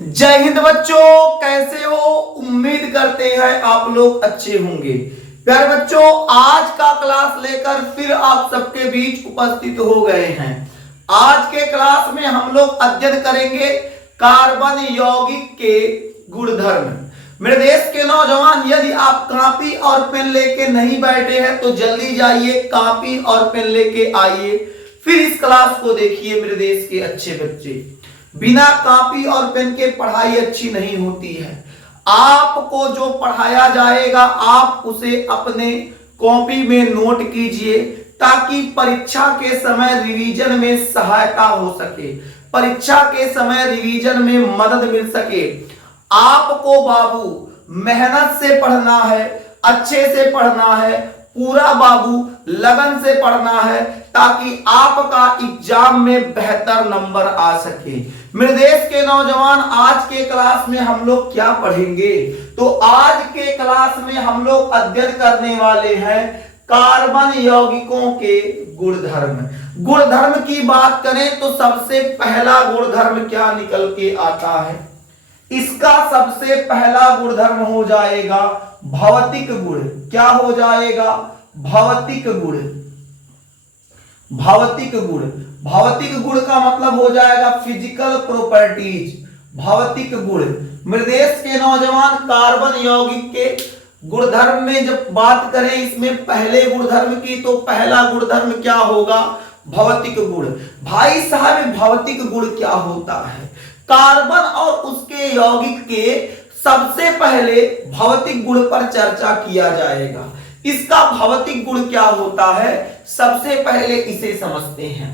जय हिंद बच्चों, कैसे हो? उम्मीद करते हैं आप लोग अच्छे होंगे। प्यारे बच्चों, आज का क्लास लेकर फिर आप सबके बीच उपस्थित हो गए हैं। आज के क्लास में हम लोग अध्ययन करेंगे कार्बन यौगिक के गुणधर्म। मेरे देश के नौजवान, यदि आप कॉपी और पेन लेके नहीं बैठे हैं तो जल्दी जाइए, कॉपी और पेन लेके आइए, फिर इस क्लास को देखिए। मेरे देश के अच्छे बच्चे, बिना कॉपी और पेन के पढ़ाई अच्छी नहीं होती है। आपको जो पढ़ाया जाएगा आप उसे अपने कॉपी में नोट कीजिए, ताकि परीक्षा के समय रिवीजन में सहायता हो सके, परीक्षा के समय रिवीजन में मदद मिल सके। आपको बाबू मेहनत से पढ़ना है, अच्छे से पढ़ना है, पूरा बाबू लगन से पढ़ना है, ताकि आपका एग्जाम में बेहतर नंबर आ सके। मेरे देश के नौजवान, आज के क्लास में हम लोग क्या पढ़ेंगे? तो आज के क्लास में हम लोग अध्ययन करने वाले हैं कार्बन यौगिकों के गुणधर्म। गुणधर्म की बात करें तो सबसे पहला गुणधर्म क्या निकल के आता है? इसका सबसे पहला गुणधर्म हो जाएगा भौतिक गुण। क्या हो जाएगा? भौतिक गुण। भौतिक गुण, भौतिक गुण का मतलब हो जाएगा फिजिकल प्रॉपर्टीज। भौतिक गुण। मेरे देश के नौजवान, कार्बन यौगिक के गुणधर्म में जब बात करें इसमें पहले गुणधर्म की, तो पहला गुणधर्म क्या होगा? भौतिक गुण। भाई साहब, भौतिक गुण क्या होता है? कार्बन और उसके यौगिक के सबसे पहले भौतिक गुण पर चर्चा किया जाएगा। इसका भौतिक गुण क्या होता है, सबसे पहले इसे समझते हैं।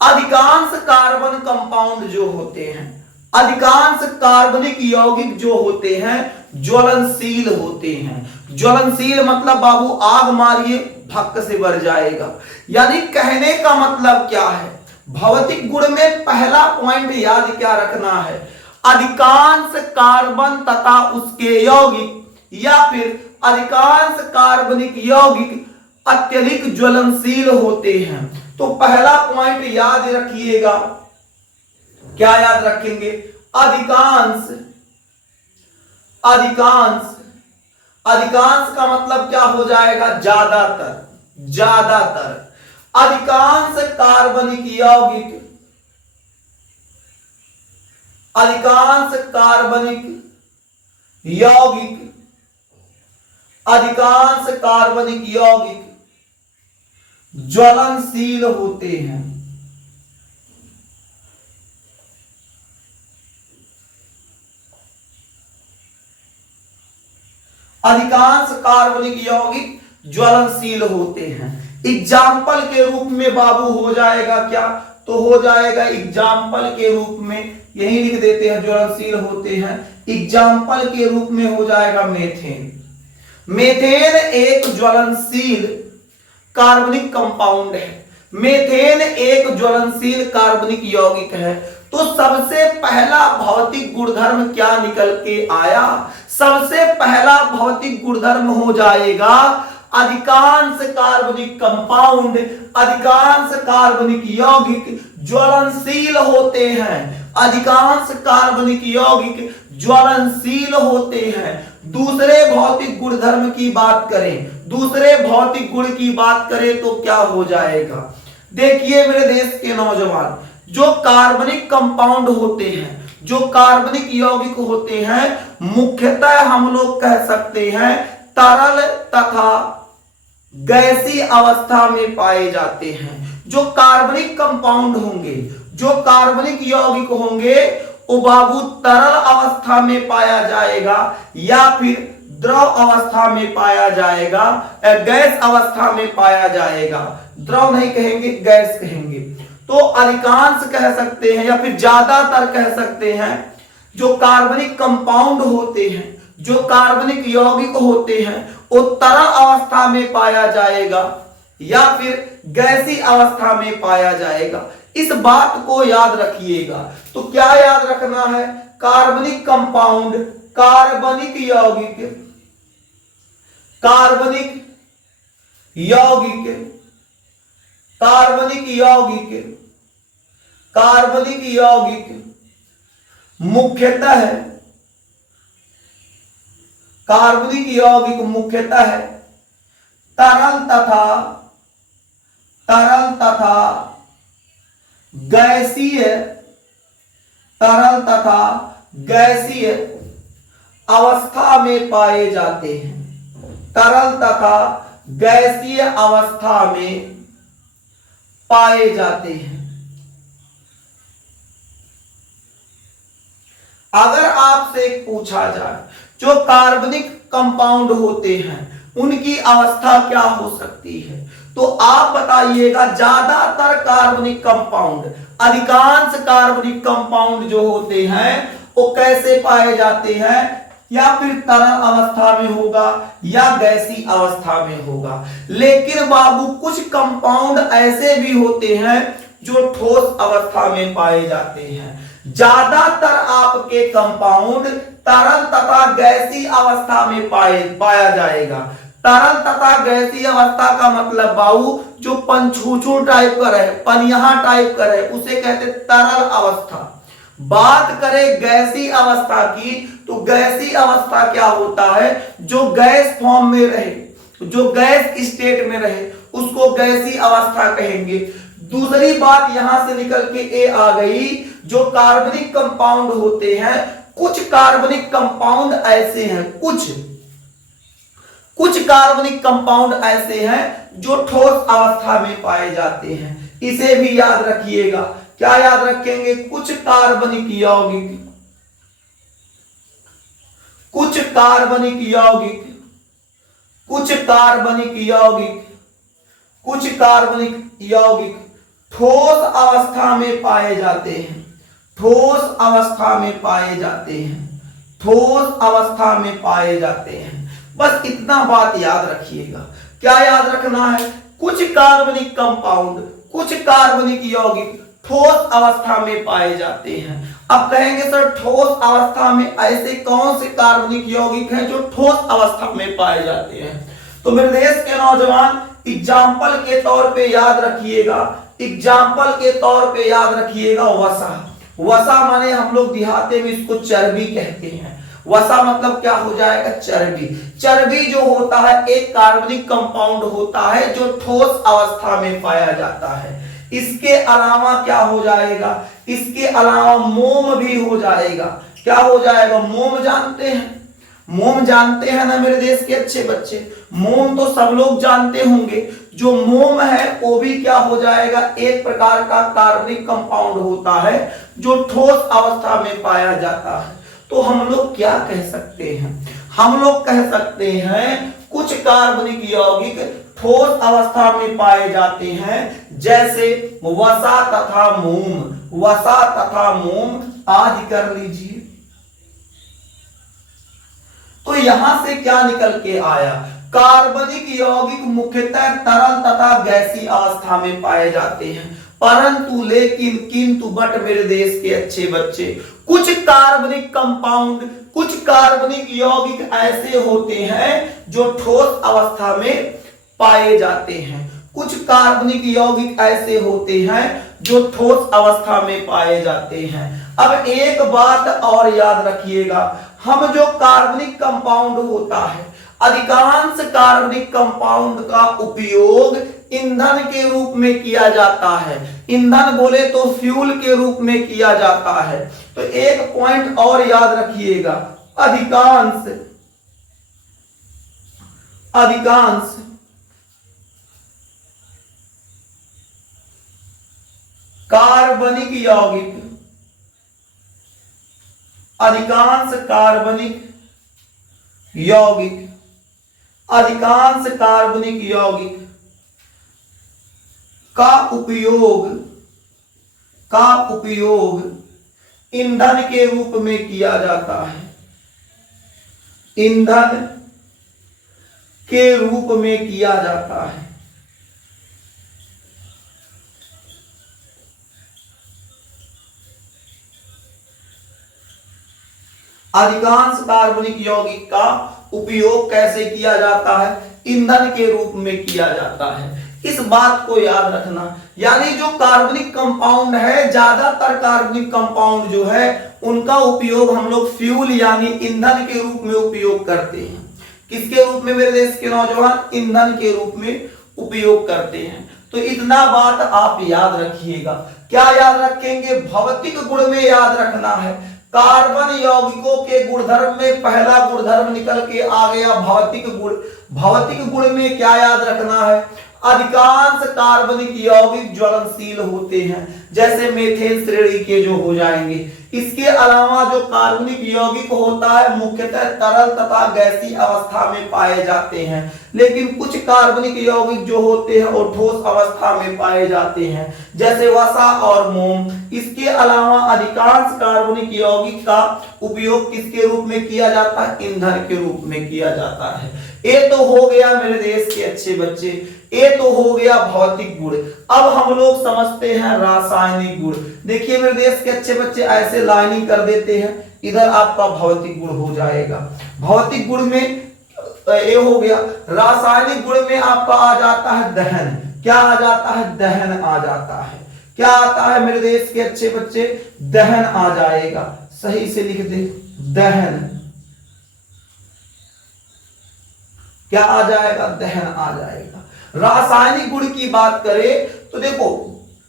अधिकांश कार्बन कंपाउंड जो होते हैं, अधिकांश कार्बनिक यौगिक जो होते हैं, ज्वलनशील होते हैं। ज्वलनशील मतलब बाबू आग मारिए भक्क से भर जाएगा। यानी कहने का मतलब क्या है? भौतिक गुण में पहला पॉइंट याद क्या रखना है? अधिकांश कार्बन तथा उसके यौगिक या फिर अधिकांश कार्बनिक यौगिक अत्यधिक ज्वलनशील होते हैं। तो पहला पॉइंट याद रखिएगा। क्या याद रखेंगे? अधिकांश। अधिकांश, अधिकांश का मतलब क्या हो जाएगा? ज्यादातर। ज्यादातर अधिकांश कार्बनिक यौगिक, अधिकांश कार्बनिक यौगिक, अधिकांश कार्बनिक यौगिक ज्वलनशील होते हैं। अधिकांश कार्बनिक यौगिक ज्वलनशील होते हैं। एग्जाम्पल के रूप में बाबू हो जाएगा क्या? तो हो जाएगा एग्जाम्पल के रूप में, यही लिख देते हैं ज्वलनशील होते हैं। एग्जाम्पल के रूप में हो जाएगा मेथेन। मेथेन एक ज्वलनशील कार्बनिक कंपाउंड है। मेथेन एक ज्वलनशील कार्बनिक यौगिक है। तो सबसे पहला भौतिक गुणधर्म क्या निकल के आया? सबसे पहला भौतिक गुणधर्म हो जाएगा अधिकांश कार्बनिक कंपाउंड, अधिकांश कार्बनिक यौगिक ज्वलनशील होते हैं। अधिकांश कार्बनिक यौगिक ज्वलनशील होते हैं। दूसरे भौतिक गुणधर्म की बात करें, दूसरे भौतिक गुण की बात करें तो क्या हो जाएगा? देखिए मेरे देश के नौजवान, जो कार्बनिक कंपाउंड होते हैं, जो कार्बनिक यौगिक होते हैं, मुख्यतः हम लोग कह सकते हैं तरल तथा गैसीय अवस्था में पाए जाते हैं। जो कार्बनिक कंपाउंड होंगे, जो कार्बनिक यौगिक होंगे, वो बाबू तरल अवस्था में पाया जाएगा या फिर द्रव अवस्था में पाया जाएगा, गैस अवस्था में पाया जाएगा। द्रव नहीं कहेंगे, गैस कहेंगे। तो अधिकांश कह सकते हैं या फिर ज्यादातर कह सकते हैं जो कार्बनिक कंपाउंड होते हैं, जो कार्बनिक यौगिक होते हैं, वो तरल अवस्था में पाया जाएगा या फिर गैसीय अवस्था में पाया जाएगा। इस बात को याद रखिएगा। तो क्या याद रखना है? कार्बनिक कंपाउंड, कार्बनिक यौगिक, कार्बनिक यौगिक, कार्बनिक यौगिक, कार्बनिक यौगिक मुख्यतः कार्बनिक यौगिक मुख्यतः तरल तथा गैसीय तरल तथा गैसीय अवस्था में पाए जाते हैं। तरल तथा गैसीय अवस्था में पाए जाते हैं। अगर आपसे पूछा जाए जो कार्बनिक कंपाउंड होते हैं उनकी अवस्था क्या हो सकती है, तो आप बताइएगा। ज्यादातर कार्बनिक कंपाउंड, अधिकांश कार्बनिक कंपाउंड जो होते हैं वो कैसे पाए जाते हैं, या फिर तरल अवस्था में होगा या गैसीय अवस्था में होगा। लेकिन बाबू कुछ कंपाउंड ऐसे भी होते हैं जो ठोस अवस्था में पाए जाते हैं। ज्यादातर आपके कंपाउंड तरल तथा गैसीय अवस्था में पाया जाएगा। तरल तथा गैसीय अवस्था का मतलब बाबू जो पंछूछू टाइप का रहे, पनिया टाइप का रहे, उसे कहते तरल अवस्था। बात करें गैसीय अवस्था की, तो गैसीय अवस्था क्या होता है, जो गैस फॉर्म में रहे, जो गैस स्टेट में रहे, उसको गैसीय अवस्था कहेंगे। दूसरी बात यहां से निकल के ए आ गई, जो कार्बनिक कंपाउंड होते हैं, कुछ कार्बनिक कंपाउंड ऐसे हैं, कुछ कार्बनिक कंपाउंड ऐसे हैं जो ठोस अवस्था में पाए जाते हैं। इसे भी याद रखिएगा। क्या याद रखेंगे, कुछ कार्बनिक यौगिक, कुछ कार्बनिक यौगिक, कुछ कार्बनिक यौगिक, कुछ कार्बनिक यौगिक ठोस अवस्था में पाए जाते हैं। ठोस अवस्था में पाए जाते हैं। ठोस अवस्था में पाए जाते हैं। बस इतना बात याद रखिएगा। क्या याद रखना है, कुछ कार्बनिक कंपाउंड, कुछ कार्बनिक यौगिक ठोस अवस्था में पाए जाते हैं। अब कहेंगे सर ठोस अवस्था में ऐसे कौन से कार्बनिक यौगिक हैं जो ठोस अवस्था में पाए जाते हैं, तो मेरे देश के नौजवान एग्जाम्पल के तौर पे याद रखिएगा। एग्जाम्पल के तौर पे याद रखिएगा वसा। वसा माने हम लोग देहाते में इसको चर्बी कहते हैं। वसा मतलब क्या हो जाएगा, चर्बी। चर्बी जो होता है एक कार्बनिक कंपाउंड होता है जो ठोस अवस्था में पाया जाता है। इसके अलावा क्या हो जाएगा, इसके अलावा मोम भी हो जाएगा। क्या हो जाएगा, मोम जानते हैं, मोम जानते हैं ना मेरे देश के अच्छे बच्चे, मोम तो सब लोग जानते होंगे। जो मोम है वो भी क्या हो जाएगा, एक प्रकार का कार्बनिक कंपाउंड होता है जो ठोस अवस्था में पाया जाता है। तो हम लोग क्या कह सकते हैं, हम लोग कह सकते हैं कुछ कार्बनिक यौगिक ठोस अवस्था में पाए जाते हैं, जैसे वसा तथा मोम। वसा तथा मोम आदि कर लीजिए। तो यहां से क्या निकल के आया, कार्बनिक यौगिक मुख्यतः तरल तथा गैसीय अवस्था में पाए जाते हैं। परंतु लेकिन किंतु बट मेरे देश के अच्छे बच्चे, कुछ कार्बनिक कंपाउंड, कुछ कार्बनिक यौगिक ऐसे होते हैं जो ठोस अवस्था में पाए जाते हैं। कुछ कार्बनिक यौगिक ऐसे होते हैं जो ठोस अवस्था में पाए जाते हैं। अब एक बात और याद रखिएगा, हम जो कार्बनिक कंपाउंड होता है, अधिकांश कार्बनिक कंपाउंड का उपयोग ईंधन के रूप में किया जाता है। ईंधन बोले तो फ्यूल के रूप में किया जाता है। तो एक पॉइंट और याद रखिएगा, अधिकांश कार्बनिक यौगिक, अधिकांश कार्बनिक यौगिक, अधिकांश कार्बनिक यौगिक का उपयोग ईंधन के रूप में किया जाता है। ईंधन के रूप में किया जाता है। अधिकांश कार्बनिक यौगिक का उपयोग कैसे किया जाता है, ईंधन के रूप में किया जाता है। इस बात को याद रखना। यानी जो कार्बनिक कंपाउंड है, ज्यादातर कार्बनिक कंपाउंड जो है उनका उपयोग हम लोग फ्यूल यानी ईंधन के रूप में उपयोग करते हैं। किसके रूप में मेरे देश के नौजवान? ईंधन के रूप में उपयोग करते हैं। तो इतना बात आप याद रखिएगा। क्या याद रखेंगे? भौतिक गुण में याद रखना है। कार्बन यौगिकों के गुणधर्म में पहला गुणधर्म निकल के आ गया भौतिक गुण। भौतिक गुण में क्या याद रखना है? अधिकांश कार्बनिक यौगिक ज्वलनशील होते हैं, जैसे मीथेन श्रेणी के जो हो जाएंगे। इसके अलावा जो कार्बनिक यौगिक होता है मुख्यतः तरल तथा गैसीय अवस्था में पाए जाते हैं, लेकिन कुछ कार्बनिक यौगिक जो होते हैं वो ठोस अवस्था में पाए जाते हैं, जैसे वसा और मोम। इसके अलावा अधिकांश कार्बनिक यौगिक का उपयोग किसके रूप में किया जाता है? ईंधन के रूप में किया जाता है। ये तो हो गया मेरे देश के अच्छे बच्चे, ये तो हो गया भौतिक गुण। अब हम लोग समझते हैं रासायनिक गुण। देखिए मेरे देश के अच्छे बच्चे, ऐसे लाइनिंग कर देते हैं, इधर आपका भौतिक गुण हो जाएगा। भौतिक गुण में ये हो गया। रासायनिक गुण में आपका आ जाता है दहन। क्या आ जाता है? दहन आ जाता है। क्या आता है मेरे देश के अच्छे बच्चे? दहन आ जाएगा। सही से लिख दे, दहन। क्या आ जाएगा? दहन आ जाएगा। रासायनिक गुण की बात करें तो देखो,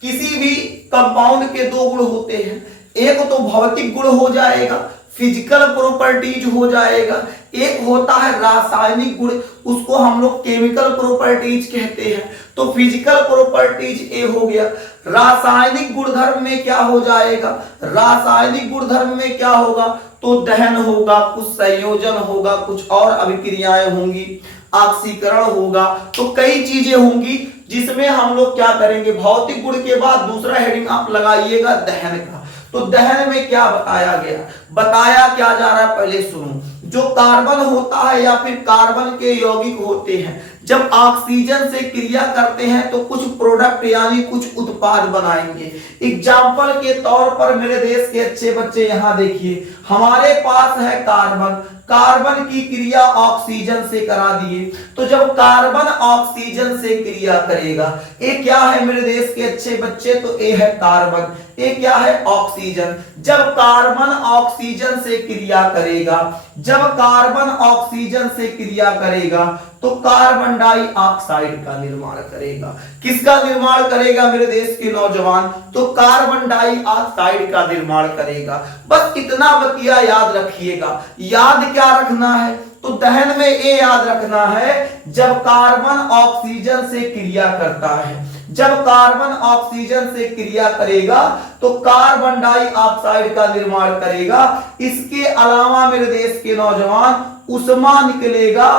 किसी भी कंपाउंड के दो गुण होते हैं। एक तो भौतिक गुण हो जाएगा, फिजिकल प्रॉपर्टीज हो जाएगा। एक होता है रासायनिक गुण, उसको हम लोग केमिकल प्रॉपर्टीज कहते हैं। तो फिजिकल प्रॉपर्टीज ए हो गया। रासायनिक गुणधर्म में क्या हो जाएगा? रासायनिक गुणधर्म में क्या होगा? तो दहन होगा, कुछ संयोजन होगा, कुछ और अभिक्रियाएं होंगी, ऑक्सीकरण होगा, तो कई चीजें होंगी जिसमें हम लोग क्या करेंगे। भौतिक गुण के बाद दूसरा हेडिंग आप लगाइएगा दहन का। तो दहन में क्या बताया गया? बताया क्या जा रहा है, पहले सुनो। जो कार्बन होता है या फिर कार्बन के यौगिक होते हैं, जब ऑक्सीजन से क्रिया करते हैं तो कुछ प्रोडक्ट यानी कुछ उत्पाद बनाएंगे। एग्जाम्पल के तौर पर मेरे देश के अच्छे बच्चे यहां देखिए, हमारे पास है कार्बन। कार्बन की क्रिया ऑक्सीजन से करा दिए, तो जब कार्बन ऑक्सीजन से क्रिया करेगा, ये क्या है मेरे देश के अच्छे बच्चे? तो ये है कार्बन, ये क्या है? ऑक्सीजन। जब कार्बन ऑक्सीजन से क्रिया करेगा, जब कार्बन ऑक्सीजन से क्रिया करेगा तो कार्बन डाइऑक्साइड का निर्माण करेगा। किसका निर्माण करेगा मेरे देश के नौजवान? तो कार्बन डाइऑक्साइड का निर्माण करेगा। बस इतना बतिया याद रखिएगा। याद क्या रखना है? तो दहन में ये याद रखना है, जब कार्बन ऑक्सीजन से क्रिया करता है, जब कार्बन ऑक्सीजन से क्रिया करेगा तो कार्बन डाइऑक्साइड का निर्माण करेगा। इसके अलावा मेरे देश के नौजवान उष्मा निकलेगा।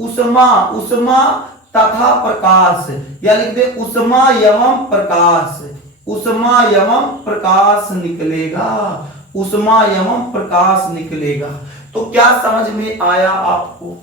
उष्मा, उष्मा तथा प्रकाश, या लिख दे उष्मा एवं प्रकाश। उष्मा एवं प्रकाश निकलेगा। उष्मा एवं प्रकाश निकलेगा। तो क्या समझ में आया आपको?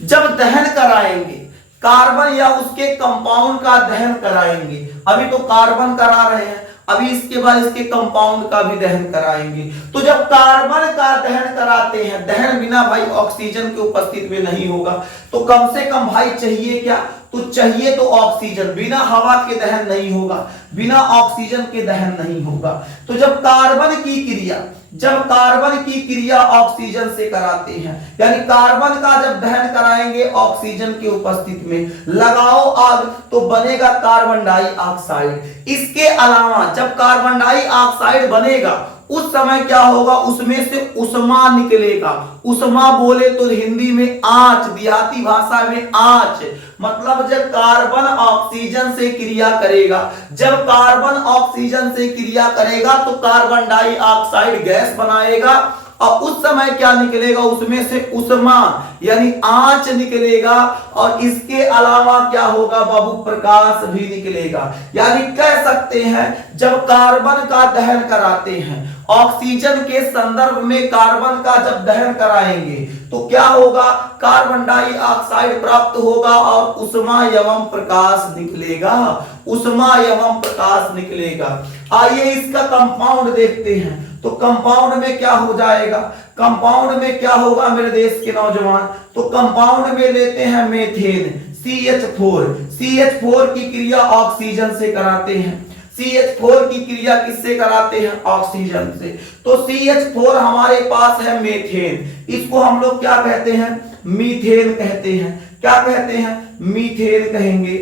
जब दहन कराएंगे, कार्बन या उसके कंपाउंड का दहन कराएंगे, अभी तो कार्बन करा रहे हैं, अभी इसके बाद इसके कंपाउंड का भी दहन कराएंगे। तो जब कार्बन का दहन कराते हैं, दहन बिना भाई ऑक्सीजन के उपस्थिति में नहीं होगा, तो कम से कम भाई चाहिए क्या? तो चाहिए तो ऑक्सीजन। बिना हवा के दहन नहीं होगा, बिना ऑक्सीजन के दहन नहीं होगा। तो जब कार्बन की क्रिया, जब कार्बन की क्रिया ऑक्सीजन से कराते हैं, यानी कार्बन का जब दहन कराएंगे ऑक्सीजन की उपस्थिति में, लगाओ आग तो बनेगा कार्बन डाइऑक्साइड। इसके अलावा जब कार्बन डाइऑक्साइड बनेगा उस समय क्या होगा? उसमें से उष्मा निकलेगा। उष्मा बोले तो हिंदी में आंच, देहाती भाषा में आंच। मतलब जब कार्बन ऑक्सीजन से क्रिया करेगा, जब कार्बन ऑक्सीजन से क्रिया करेगा तो कार्बन डाइऑक्साइड गैस बनाएगा और उस समय क्या निकलेगा? उसमें से उष्मा यानी आंच निकलेगा। और इसके अलावा क्या होगा बाबू? प्रकाश भी निकलेगा। यानी कह सकते हैं जब कार्बन का दहन कराते हैं, ऑक्सीजन के संदर्भ में कार्बन का जब दहन कराएंगे तो क्या होगा? कार्बन डाइऑक्साइड प्राप्त होगा और उष्मा एवं प्रकाश निकलेगा। उष्मा एवं प्रकाश निकलेगा। आइए इसका कंपाउंड देखते हैं। तो कंपाउंड में क्या हो जाएगा? कंपाउंड में क्या होगा मेरे देश के नौजवान? तो कंपाउंड में लेते हैं मेथेन, CH4। CH4 की क्रिया ऑक्सीजन से कराते हैं। CH4 की क्रिया किससे कराते हैं? ऑक्सीजन से। तो CH4 हमारे पास है मीथेन, इसको हम लोग क्या कहते हैं? मीथेन कहते हैं। क्या कहते हैं? मीथेन कहेंगे,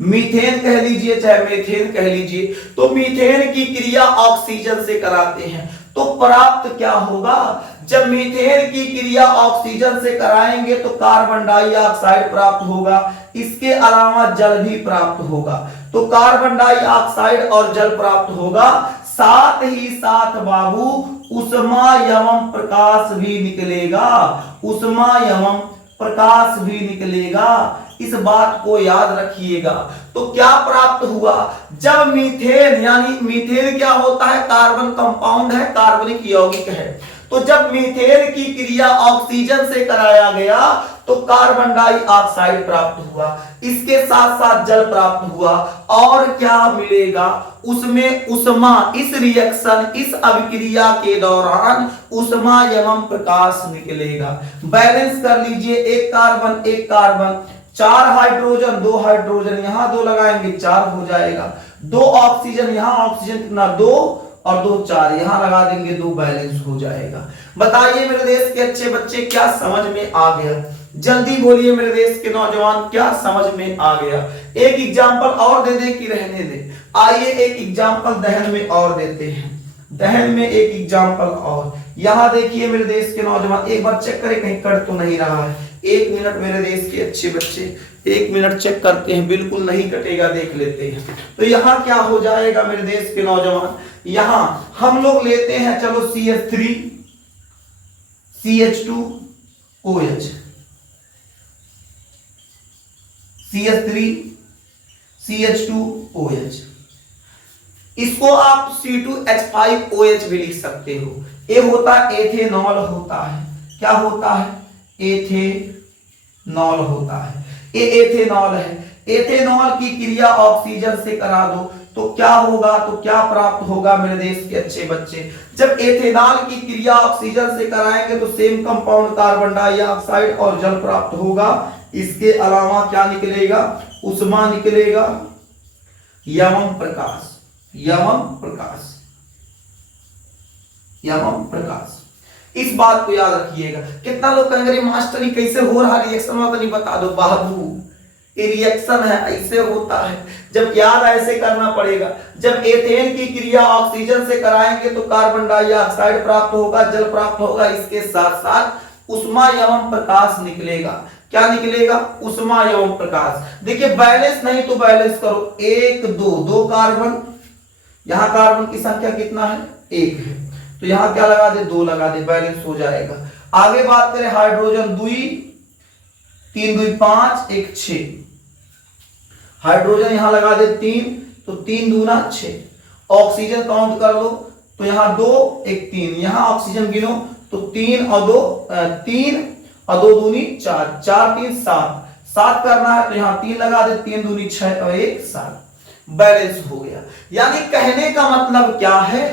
मीथेन कह लीजिए चाहे मीथेन कह लीजिए। तो मीथेन की क्रिया ऑक्सीजन से कराते हैं, तो प्राप्त क्या होगा? जब मीथेन की क्रिया ऑक्सीजन से कराएंगे तो कार्बन डाइऑक्साइड प्राप्त होगा, इसके अलावा जल भी प्राप्त होगा। तो कार्बन डाइऑक्साइड और जल प्राप्त होगा, साथ ही साथ बाबू उष्मा एवं प्रकाश भी निकलेगा, उष्मा एवं प्रकाश भी निकलेगा। इस बात को याद रखिएगा। तो क्या प्राप्त हुआ? जब मीथेन, यानी मीथेन क्या होता है? कार्बन कंपाउंड है, कार्बनिक यौगिक है। तो जब मीथेन की क्रिया ऑक्सीजन से कराया गया तो कार्बन डाइऑक्साइड प्राप्त हुआ, इसके साथ साथ जल प्राप्त हुआ, और क्या मिलेगा? उसमें उष्मा, इस रिएक्शन, इस अभिक्रिया के दौरान उष्मा एवं प्रकाश निकलेगा। बैलेंस कर लीजिए, एक कार्बन एक कार्बन, 4 हाइड्रोजन, 2 हाइड्रोजन, यहां 2 लगाएंगे 4 हो जाएगा, 2 ऑक्सीजन, यहां ऑक्सीजन कितना? 2 और 2 4, यहां लगा देंगे 2, बैलेंस हो जाएगा। बताइए मेरे देश के अच्छे बच्चे, क्या समझ में आ गया? जल्दी बोलिए मेरे देश के नौजवान, क्या समझ में आ गया? एक एग्जांपल और दे दे कि रहने दे? आइए एक एग्जांपल दहन में और देते हैं, दहन में एक एग्जांपल और। यहां देखिए मेरे देश के नौजवान, एक बार चेक करें कहीं कट तो नहीं रहा है। 1 मिनट मेरे देश के अच्छे बच्चे, 1 मिनट चेक करते हैं, बिल्कुल नहीं कटेगा, देख लेते हैं। तो यहां क्या हो जाएगा मेरे देश के नौजवान? यहां हम लोग लेते हैं, चलो CH3 CH2OH, CH3 CH2OH, इसको आप C2H5OH भी लिख सकते हो। ये होता है एथेनॉल होता है। क्या होता है? एथेनॉल होता है। ये एथेनॉल है। एथेनॉल की क्रिया ऑक्सीजन से करा दो तो क्या होगा? तो क्या प्राप्त होगा मेरे देश के अच्छे बच्चे? जब एथेनॉल की क्रिया ऑक्सीजन से कराएंगे तो सेम कंपाउंड कार्बन डाइऑक्साइड और जल प्राप्त होगा, इसके अलावा क्या निकलेगा? उष्मा निकलेगा एवं प्रकाश, एवं प्रकाश, एवं प्रकाश। इस बात को याद रखिएगा। कितना लोग कहेंगे मास्टर ये कैसे हो रहा रिएक्शन, में तो नहीं बता दो। बाबू ये रिएक्शन है, ऐसे होता है। जब याद ऐसे करना पड़ेगा, जब एथेन की क्रिया ऑक्सीजन से कराएंगे तो कार्बन डाइऑक्साइड प्राप्त होगा, जल प्राप्त होगा, इसके साथ साथ उष्मा एवं प्रकाश निकलेगा। क्या निकलेगा? उष्मा एवं प्रकाश। देखिए बैलेंस नहीं तो बैलेंस करो, 1 2, 2 कार्बन, यहां कार्बन की संख्या कितना है? 1 है, तो यहां क्या लगा दे? 2 लगा दे, बैलेंस हो जाएगा। आगे बात करें हाइड्रोजन 2 3 2 5 1 6, हाइड्रोजन यहां लगा दे 3, तो 3 दूना 6। ऑक्सीजन काउंट कर लो तो यहां 2 1 3, यहां ऑक्सीजन गिनो तो 3 और 2 3 और 2 दूनी 4, 4 3 7, 7 करना है तो यहां 3 लगा दे, 3 दूनी 6 और 1 7, बैलेंस हो गया। यानी कहने का मतलब क्या है?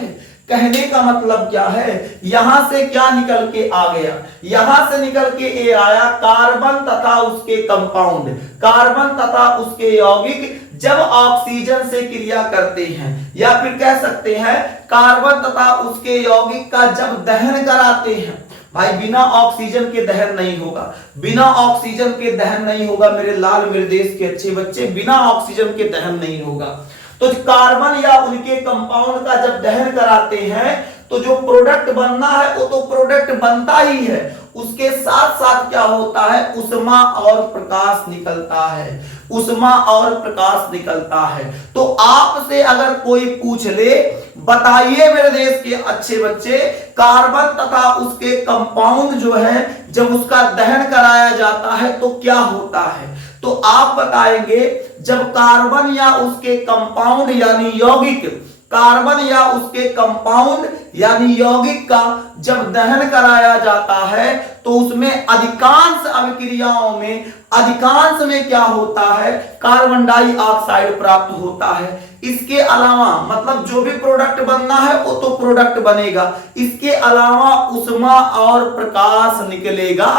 कहने का मतलब क्या है? यहां से क्या निकल के आ गया? यहां से निकल के ये आया कार्बन तथा उसके कंपाउंड, कार्बन तथा उसके यौगिक जब ऑक्सीजन से क्रिया करते हैं, या फिर कह सकते हैं कार्बन तथा उसके यौगिक का जब दहन कराते हैं। भाई बिना ऑक्सीजन के दहन नहीं होगा, बिना ऑक्सीजन के दहन नहीं होगा मेरे लाल मेरे देश के अच्छे बच्चे, बिना ऑक्सीजन के दहन नहीं होगा। तो कार्बन या उनके कंपाउंड का जब दहन कराते हैं तो जो प्रोडक्ट बनना है वो तो प्रोडक्ट बनता ही है, उसके साथ साथ क्या होता है? उष्मा और प्रकाश निकलता है, उष्मा और प्रकाश निकलता है। तो आपसे अगर कोई पूछ ले, बताइए मेरे देश के अच्छे बच्चे, कार्बन तथा उसके कंपाउंड जो है जब उसका दहन कराया जाता है तो क्या होता है? तो आप बताएंगे जब कार्बन या उसके कंपाउंड यानी यौगिक, कार्बन या उसके कंपाउंड यानी यौगिक का जब दहन कराया जाता है तो उसमें अधिकांश अभिक्रियाओं में, अधिकांश में क्या होता है? कार्बन डाइऑक्साइड प्राप्त होता है। इसके अलावा मतलब जो भी प्रोडक्ट बनना है वो तो प्रोडक्ट बनेगा, इसके अलावा उष्मा और प्रकाश निकलेगा।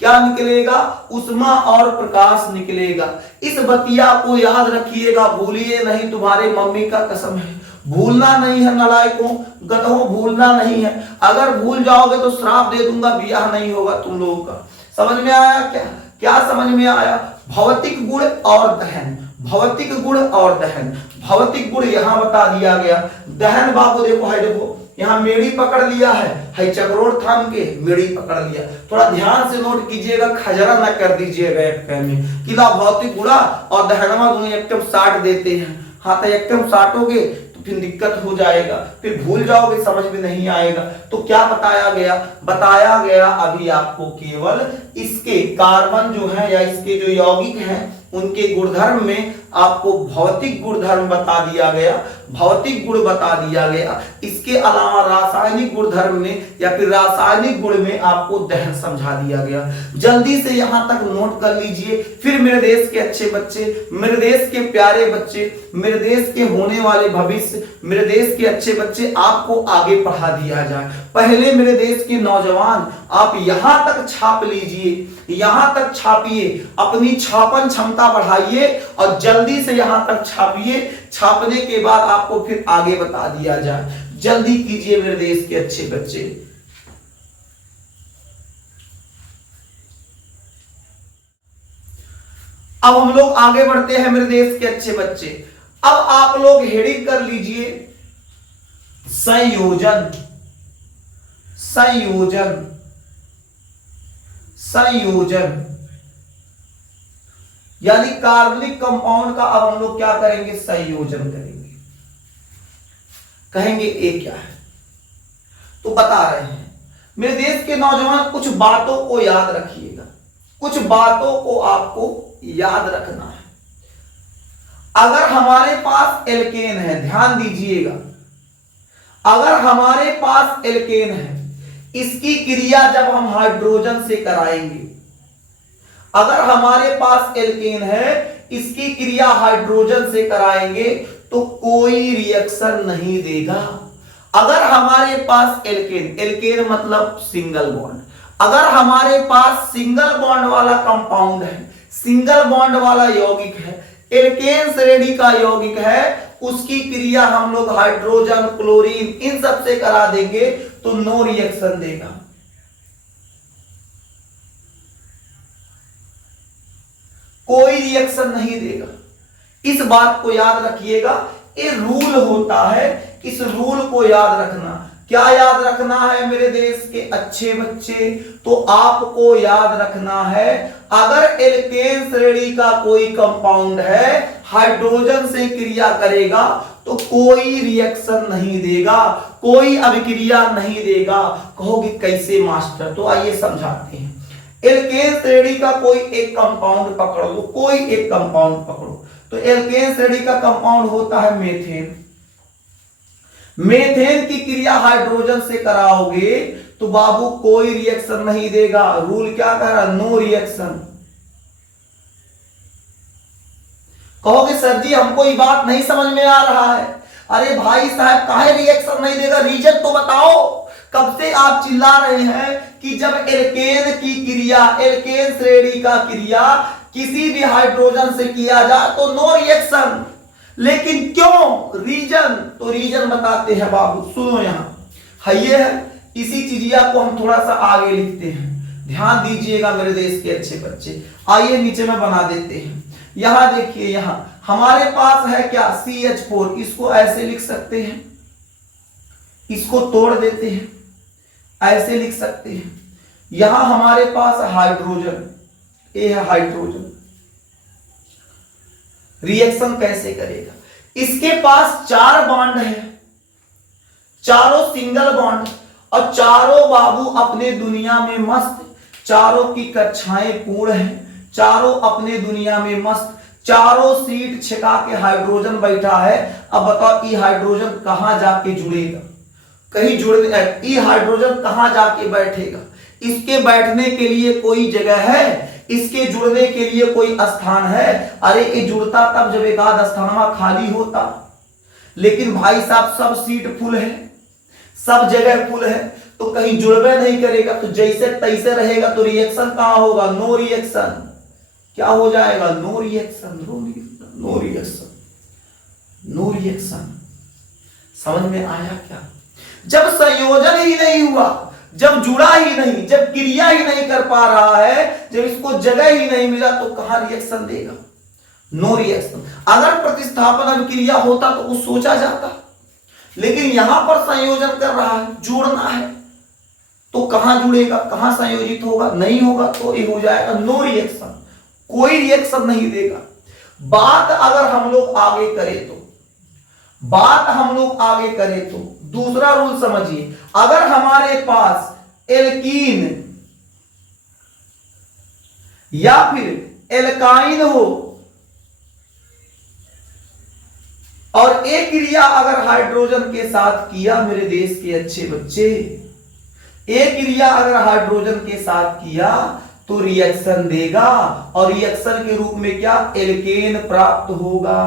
क्या निकलेगा? उष्मा और प्रकाश निकलेगा। इस बतिया को याद रखिएगा, भूलिए नहीं, तुम्हारे मम्मी का कसम है, भूलना नहीं है नालायकों, गधों, भूलना नहीं है। अगर भूल जाओगे तो श्राप दे दूंगा, ब्याह नहीं होगा तुम लोगों का। समझ में आया क्या? क्या समझ में आया? भौतिक गुण और दहन, भौतिक गुण और दहन। भौतिक गुण यहां बता दिया गया। दहन बाबू देखो, है देखो, यहाँ मेड़ी पकड़ लिया है चक्रोड़ थाम के मेड़ी पकड़ लिया। थोड़ा ध्यान से नोट कीजिएगा, खजरा ना कर दीजिएगा एक में। किला भौतिक गुणा और दहनवा दोनों एकदम साट देते हैं। हाँ, तो एकदम साटोगे तो फिर दिक्कत हो जाएगा, फिर भूल जाओगे, समझ में नहीं आएगा। तो क्या बताया गया? बताया गया अभी आपको केवल इसके कार्बन जो है या इसके जो यौगिक हैं उनके गुणधर्म में आपको भौतिक गुणधर्म बता दिया गया, भौतिक गुण बता दिया गया। इसके अलावा रासायनिक गुणधर्म में या फिर रासायनिक गुण में आपको दहन समझा दिया गया। जल्दी से यहां तक नोट कर लीजिए। फिर मेरे देश के अच्छे बच्चे, मेरे देश के प्यारे बच्चे, मेरे देश के होने वाले भविष्य, मेरे देश के अच्छे बच्चे, आपको आगे पढ़ा दिया जाए। पहले मेरे देश के नौजवान आप यहां तक छाप लीजिए, यहां तक छापिए, अपनी छापन क्षमता बढ़ाइए और जल्दी से यहां तक छापिए। छापने के बाद आपको फिर आगे बता दिया जाए। जल्दी कीजिए मेरे देश के अच्छे बच्चे। अब हम लोग आगे बढ़ते हैं मेरे देश के अच्छे बच्चे। अब आप लोग हेडिंग कर लीजिए संयोजन, संयोजन, संयोजन, यानी कार्बनिक कंपाउंड का अब हम लोग क्या करेंगे? संयोजन करेंगे। कहेंगे ए क्या है? तो बता रहे हैं मेरे देश के नौजवान, कुछ बातों को याद रखिएगा, कुछ बातों को आपको याद रखना है। अगर हमारे पास एल्केन है, ध्यान दीजिएगा, अगर हमारे पास एल्केन है, इसकी क्रिया जब हम हाइड्रोजन से कराएंगे, अगर हमारे पास एल्केन है, इसकी क्रिया हाइड्रोजन से कराएंगे तो कोई रिएक्शन नहीं देगा। अगर हमारे पास एल्केन, एल्केन मतलब सिंगल बॉन्ड, अगर हमारे पास सिंगल बॉन्ड वाला कंपाउंड है, सिंगल बॉन्ड वाला यौगिक है, एल्केन श्रेणी का यौगिक है, उसकी क्रिया हम लोग हाइड्रोजन, क्लोरीन इन सब से करा देंगे तो नो रिएक्शन देगा। कोई रिएक्शन नहीं देगा। इस बात को याद रखिएगा, ये रूल होता है, इस रूल को याद रखना। क्या याद रखना है मेरे देश के अच्छे बच्चे? तो आपको याद रखना है, अगर एल्केन श्रेणी का कोई कंपाउंड है, हाइड्रोजन से क्रिया करेगा तो कोई रिएक्शन नहीं देगा, कोई अभिक्रिया नहीं देगा। कहोगे कैसे मास्टर? तो आइए समझाते हैं। एल्केन श्रेणी का कोई एक कंपाउंड पकड़ लो, कोई एक कंपाउंड पकड़ो। तो एल्केन श्रेणी का कंपाउंड होता है मेथेन। मेथेन की क्रिया हाइड्रोजन से कराओगे तो बाबू कोई रिएक्शन नहीं देगा। रूल क्या कह रहा? No reaction. कहोगे सर जी हमको ये बात नहीं समझ में आ रहा है। अरे भाई साहब काहे रिएक्शन नहीं देगा? रीजन तो बताओ। कब से आप चिल्ला रहे हैं कि जब एल्केन की क्रिया, एल्केन श्रेणी का क्रिया किसी भी हाइड्रोजन से किया जाए तो नो रिएक्शन। लेकिन क्यों? रीजन। तो रीजन बताते हैं बाबू, सुनो यहां है, ये है। इसी चीजिया को हम थोड़ा सा आगे लिखते हैं, ध्यान दीजिएगा मेरे देश के अच्छे बच्चे। आइए नीचे में बना देते हैं। यहां देखिए, यहां हमारे पास है क्या? CH4। इसको ऐसे लिख सकते हैं, इसको तोड़ देते हैं, ऐसे लिख सकते हैं। यहां हमारे पास हाइड्रोजन, ये है हाइड्रोजन। रिएक्शन कैसे करेगा? इसके पास 4 बॉन्ड है, चारों सिंगल बॉन्ड, और चारों बाबू अपने दुनिया में मस्त, चारों की कक्षाएं पूर्ण हैं, चारों अपने दुनिया में मस्त, चारों सीट छिका के हाइड्रोजन बैठा है। अब बताओ ये हाइड्रोजन कहां जाके जुड़ेगा? कहीं जुड़ने, ये हाइड्रोजन कहां जाके बैठेगा? इसके बैठने के लिए कोई जगह है? इसके जुड़ने के लिए कोई स्थान है? अरे ये जुड़ता तब जब एक आध स्थान खाली होता। लेकिन भाई साहब सब सीट फुल है, सब जगह फुल है, तो कहीं जुड़वे नहीं करेगा, तो जैसे तैसे रहेगा, तो रिएक्शन कहां होगा? No reaction. क्या हो जाएगा? No reaction, no reaction, no reaction. समझ में आया क्या? जब संयोजन ही नहीं हुआ, जब जुड़ा ही नहीं, जब क्रिया ही नहीं कर पा रहा है, जब इसको जगह ही नहीं मिला, तो कहां रिएक्शन देगा? No reaction. अगर प्रतिस्थापन अभिक्रिया होता तो कुछ सोचा जाता, लेकिन यहां पर संयोजन कर रहा है, जोड़ना है, तो कहां जुड़ेगा, कहां संयोजित होगा? नहीं होगा, तो ये हो जाएगा नो रिएक्शन, कोई रिएक्शन नहीं देगा। बात अगर हम लोग आगे करें तो, बात हम लोग आगे करें तो दूसरा रूल समझिए, अगर हमारे पास एल्कीन या फिर एल्काइन हो और एक क्रिया अगर हाइड्रोजन के साथ किया, मेरे देश के अच्छे बच्चे, एक क्रिया अगर हाइड्रोजन के साथ किया तो रिएक्शन देगा, और रिएक्शन के रूप में क्या? एल्केन प्राप्त होगा।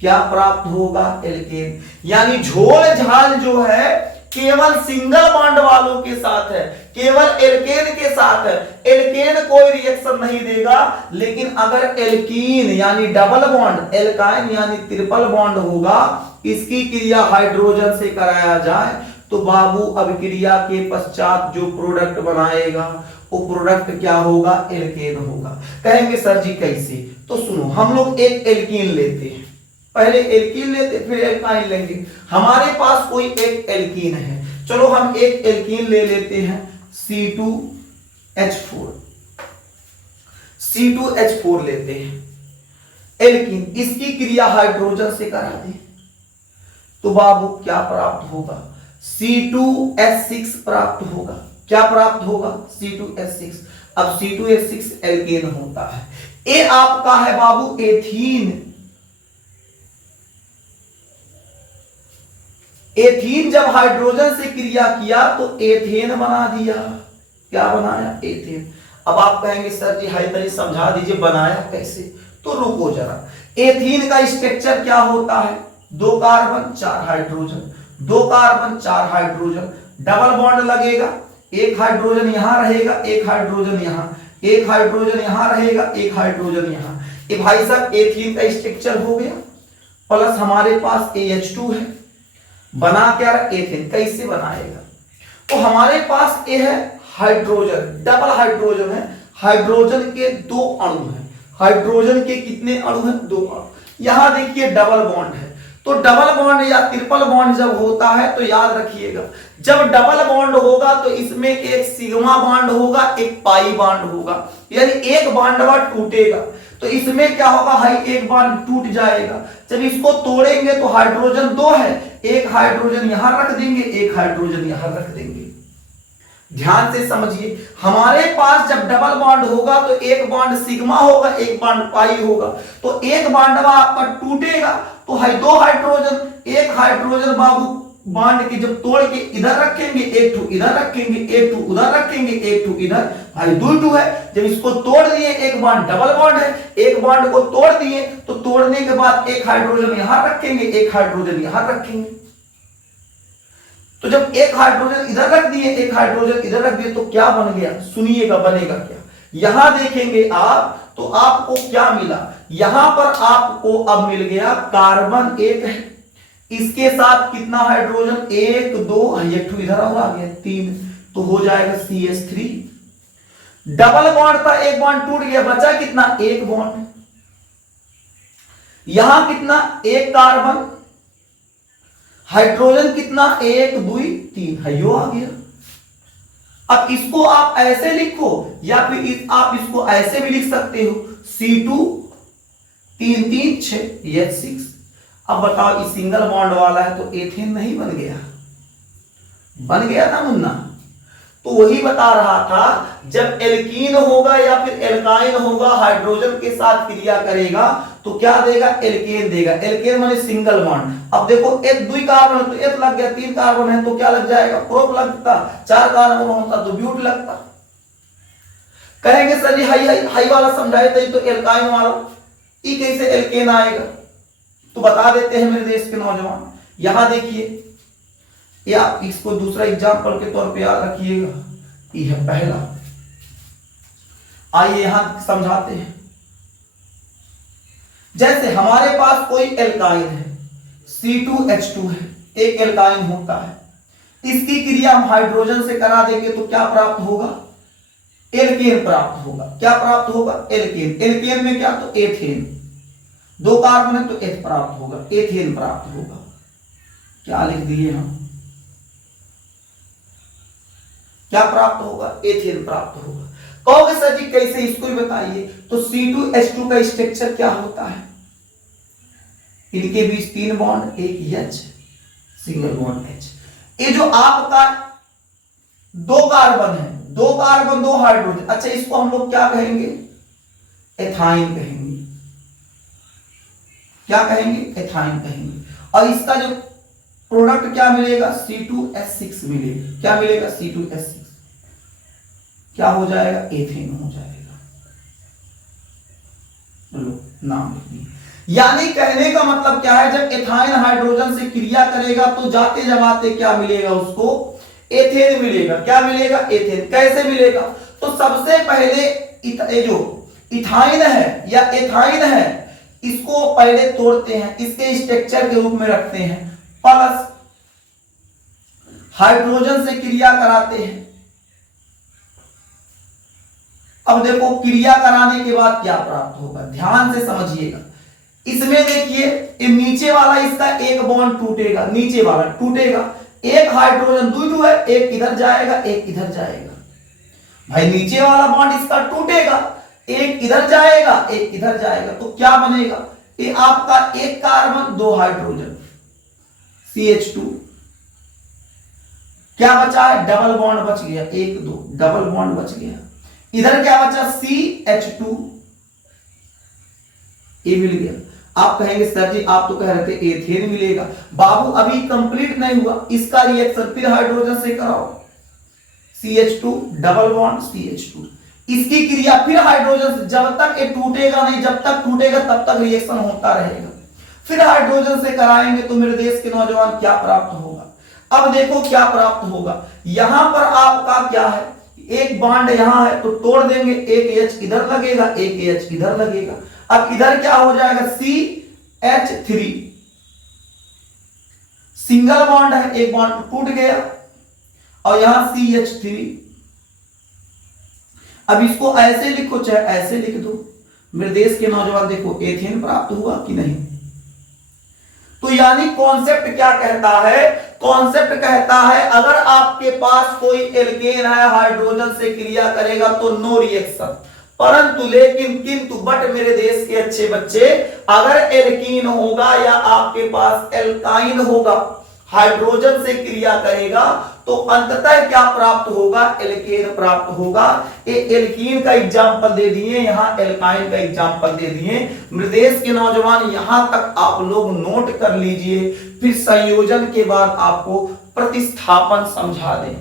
क्या प्राप्त होगा? एल्केन। यानी झोल झाल जो है केवल सिंगल बॉन्ड वालों के साथ है, केवल एल्केन के साथ है, एल्केन कोई रिएक्शन नहीं देगा। लेकिन अगर एल्कीन यानी डबल बॉन्ड, एल्काइन यानी ट्रिपल बॉन्ड होगा, इसकी क्रिया हाइड्रोजन से कराया जाए, तो बाबू अभिक्रिया के पश्चात जो प्रोडक्ट बनाएगा वो प्रोडक्ट क्या होगा? एल्केन होगा। कहेंगे सर जी कैसे? तो सुनो, हम लोग एक एल्कीन लेते हैं, पहले एल्कीन लेते फिर एल्काइन लेंगे। हमारे पास कोई एक एल्कीन है, चलो हम एक एल्कीन ले लेते हैं C2H4, C2H4 लेते हैं एल्कीन, इसकी क्रिया हाइड्रोजन से करा दें, तो बाबू क्या प्राप्त होगा? C2H6 प्राप्त होगा। क्या प्राप्त होगा? C2H6। अब C2H6 एल्केन होता है। ए आपका है बाबू एथीन, एथीन जब हाइड्रोजन से क्रिया किया तो एथेन बना दिया। क्या बनाया? एथेन। अब आप कहेंगे सर जी हाई तरी समझा दीजिए बनाया कैसे, तो रुको जरा। एथीन का स्ट्रक्चर क्या होता है? 2 carbon 4 hydrogen, 2 carbon 4 hydrogen, double bond लगेगा, एक हाइड्रोजन यहां रहेगा, एक हाइड्रोजन यहां, एक हाइड्रोजन यहां रहेगा, एक हाइड्रोजन यहां। ये भाई साहब एथीन का स्ट्रक्चर हो गया। प्लस हमारे पास AH2 है, बना क्या रहा? एथेन। कैसे बनाएगा? तो हमारे पास ये है हाइड्रोजन, डबल हाइड्रोजन है, हाइड्रोजन के 2 अणु हैं। हाइड्रोजन के कितने अणु हैं? 2 अणु। यहां देखिए डबल बॉन्ड है, तो डबल बॉन्ड या ट्रिपल बॉन्ड जब होता है तो याद रखिएगा, जब डबल बॉन्ड होगा तो इसमें एक सिग्मा बॉन्ड होगा, एक पाई बॉन्ड होगा, यानी एक बॉन्डवा टूटेगा, तो इसमें क्या होगा? हाई एक बॉन्ड टूट जाएगा। जब इसको तोड़ेंगे तो हाइड्रोजन 2 है, एक हाइड्रोजन यहां रख देंगे, एक हाइड्रोजन यहां रख देंगे। ध्यान से समझिए, हमारे पास जब डबल बॉन्ड होगा तो एक बॉन्ड सिग्मा होगा, एक बॉन्ड पाई होगा, तो एक बॉन्डवा आपका टूटेगा, तो 2 हाइड्रोजन, एक हाइड्रोजन बाबू बॉन्ड के जब तोड़ के इधर रखेंगे, एक ठू इधर रखेंगे, एक ठू उधर रखेंगे, एक ठू इधर, भाई 2 है। जब इसको तोड़ दिए, एक बॉन्ड डबल बॉन्ड है, एक बॉन्ड को तोड़ दिए, तो तोड़ने के बाद एक हाइड्रोजन यहां रखेंगे, एक हाइड्रोजन यहां रखेंगे। तो जब एक हाइड्रोजन इधर रख दिए, एक हाइड्रोजन इधर रख दिए, तो क्या बन गया? सुनिएगा बनेगा क्या। यहां देखेंगे आप तो आपको क्या मिला? यहां पर आपको अब मिल गया कार्बन 1 है, इसके साथ कितना हाइड्रोजन? 1 2, एक ठू इधर और आ गया 3, तो हो जाएगा CH3। डबल बॉन्ड था, एक बॉन्ड टूट गया, बचा कितना? 1 बॉन्ड। यहां कितना? 1 कार्बन, हाइड्रोजन कितना? 1 2 3, हयो आ गया। अब इसको आप ऐसे लिखो या फिर आप इसको ऐसे भी लिख सकते हो, C2 3 3 6 H6। अब बताओ, इस सिंगल बॉन्ड वाला है तो एथेन नहीं बन गया? बन गया ना मुन्ना। तो वही बता रहा था, जब एल्कीन होगा या फिर एल्काइन होगा, हाइड्रोजन के साथ क्रिया करेगा तो क्या देगा? एल्केन देगा। एल्केन माने सिंगल बॉन्ड। अब देखो, एक 2 कार्बन तो एक लग गया, 3 कार्बन है तो क्या लग जाएगा? प्रोप लगता, 4 कार्बन होता तो ब्यूट लगता। कहेंगे सर जी हाई हाई हाई वाला समझाए थे तो एल्काइन वाला ई कैसे एल्केन आएगा? तो बता देते हैं मेरे देश के नौजवान। यहां देखिए, ये आप इसको दूसरा एग्जाम्पल के तौर पे याद रखिएगा, ये है पहला। आइए यहां समझाते हैं। जैसे हमारे पास कोई एल्काइन है, C2H2 है, एक एल्काइन होता है, इसकी क्रिया हम हाइड्रोजन से करा देंगे तो क्या प्राप्त होगा? एल्केन प्राप्त होगा। क्या प्राप्त होगा? एल्केन। एल्केन में क्या? तो एथेन। 2 कार्बन है तो एथ प्राप्त होगा, एथेन प्राप्त होगा। क्या लिख दिए हम? क्या प्राप्त होगा? एथेन प्राप्त होगा। कहोगे सर जी कैसे, इसको ही बताइए। तो C2H2 का स्ट्रक्चर क्या होता है? इनके बीच 3 बॉन्ड, एक H, सिंगल बॉन्ड H। ये जो आपका 2 कार्बन है, 2 कार्बन 2 हाइड्रोजन, अच्छा इसको हम लोग क्या कहेंगे? एथाइन कहेंगे। क्या कहेंगे? एथाइन कहेंगे। और इसका जो प्रोडक्ट क्या मिलेगा? C2H6 मिलेगा। क्या मिलेगा? C2H6। क्या हो जाएगा? एथेन हो जाएगा। लो नाम लिख दिया। यानी कहने का मतलब क्या है, जब एथाइन हाइड्रोजन से क्रिया करेगा तो जाते जमाते क्या मिलेगा उसको? एथेन मिलेगा। क्या मिलेगा? एथेन। कैसे मिलेगा? तो सबसे पहले जो इथाइन है या एथाइन है, इसको पहले तोड़ते हैं, इसके स्ट्रक्चर के रूप में रखते हैं, प्लस हाइड्रोजन से क्रिया कराते हैं। अब देखो क्रिया कराने के बाद क्या प्राप्त होगा, ध्यान से समझिएगा। इसमें देखिए ये नीचे वाला इसका एक बॉन्ड टूटेगा, नीचे वाला टूटेगा, एक हाइड्रोजन दूर है, एक इधर जाएगा, एक इधर जाएगा। भाई नीचे वाला बॉन्ड इसका टूटेगा, एक इधर जाएगा, एक इधर जाएगा, तो क्या बनेगा? ये आपका एक कार्बन 2 हाइड्रोजन CH2। क्या बचा है? डबल बॉन्ड बच गया, 1 2 डबल बॉन्ड बच गया। इधर क्या बचा? CH2, ये मिल गया। आप कहेंगे सर जी आप तो कह रहे थे एथेन मिलेगा। बाबू अभी कंप्लीट नहीं हुआ, इसका रिएक्शन फिर हाइड्रोजन से कराओ, CH2 डबल बॉन्ड CH2, इसकी क्रिया फिर हाइड्रोजन से, जब तक ये टूटेगा नहीं, जब तक टूटेगा तब तक रिएक्शन होता रहेगा। फिर हाइड्रोजन से कराएंगे तो मेरे देश के नौजवान क्या प्राप्त होगा? अब देखो क्या प्राप्त होगा। यहां पर आपका क्या है? एक बॉन्ड यहां है तो तोड़ देंगे, एक H इधर लगेगा, एक H इधर लगेगा। अब इधर क्या हो जाएगा? CH3, सिंगल बॉन्ड है, एक बॉन्ड टूट गया, और यहां CH3। अब इसको ऐसे लिखो चाहे ऐसे लिख दो, मेरे देश के नौजवान देखो एथेन प्राप्त हुआ कि नहीं। तो यानी कॉन्सेप्ट क्या कहता है? कॉन्सेप्ट कहता है अगर आपके पास कोई एल्केन है, हाइड्रोजन से क्रिया करेगा तो नो रिएक्शन, परंतु लेकिन किंतु बट मेरे देश के अच्छे बच्चे, अगर एल्कीन होगा या आपके पास एल्काइन होगा, हाइड्रोजन से क्रिया करेगा तो अंततः क्या प्राप्त होगा? एल्केन प्राप्त होगा। ये एल्कीन का एग्जांपल दे दिए, यहां एल्काइन का एग्जांपल दे दिए। मेरे देश के नौजवान यहां तक आप लोग नोट कर लीजिए, फिर संयोजन के बाद आपको प्रतिस्थापन समझा दें।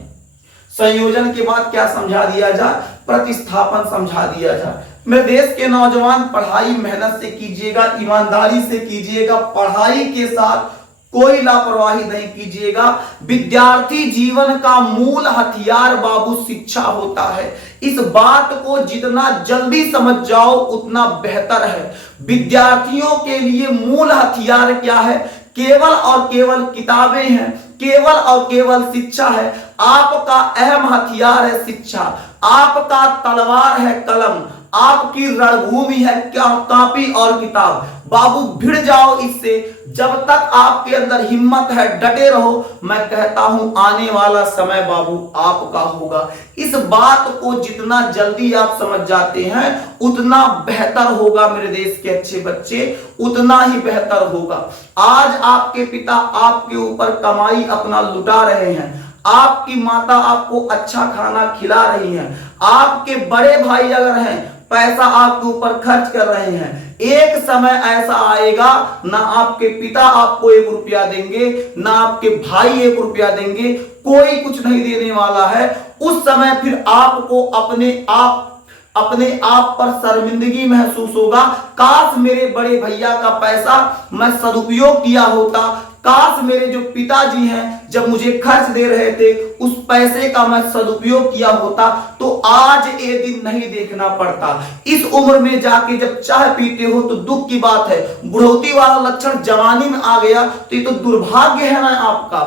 संयोजन के बाद क्या समझा दिया जाए? प्रतिस्थापन समझा दिया जाए। मेरे देश के नौजवान पढ़ाई मेहनत से कीजिएगा, ईमानदारी से कीजिएगा, पढ़ाई के साथ कोई लापरवाही नहीं कीजिएगा। विद्यार्थी जीवन का मूल हथियार बाबू शिक्षा होता है। इस बात को जितना जल्दी समझ जाओ उतना बेहतर है। विद्यार्थियों के लिए मूल हथियार क्या है? केवल और केवल किताबें हैं, केवल और केवल शिक्षा है। आपका अहम हथियार है शिक्षा, आपका तलवार है कलम, आपकी रणभूमि है क्या? कॉपी और किताब। बाबू भिड़ जाओ इससे, जब तक आपके अंदर हिम्मत है डटे रहो। मैं कहता हूं आने वाला समय बाबू आपका होगा। इस बात को जितना जल्दी आप समझ जाते हैं उतना बेहतर होगा मेरे देश के अच्छे बच्चे, उतना ही बेहतर होगा। आज आपके पिता आपके ऊपर कमाई अपना लुटा रहे हैं, आपकी माता आपको अच्छा खाना खिला रही है, आपके बड़े भाई अगर हैं पैसा आपके ऊपर खर्च कर रहे हैं। एक समय ऐसा आएगा ना आपके पिता आपको 1 रुपया देंगे, ना आपके भाई 1 रुपया देंगे, कोई कुछ नहीं देने वाला है। उस समय फिर आपको अपने आप अपने आप पर शर्मिंदगी महसूस होगा, काश मेरे बड़े भैया का पैसा मैं सदुपयोग किया होता, काश मेरे जो पिताजी हैं जब मुझे खर्च दे रहे थे उस पैसे का मैं सदुपयोग किया होता तो आज ये दिन नहीं देखना पड़ता। इस उम्र में जाके जब चाय पीते हो तो दुख की बात है, बुढ़ौती वाला लक्षण जवानी में आ गया तो ये तो दुर्भाग्य है ना आपका।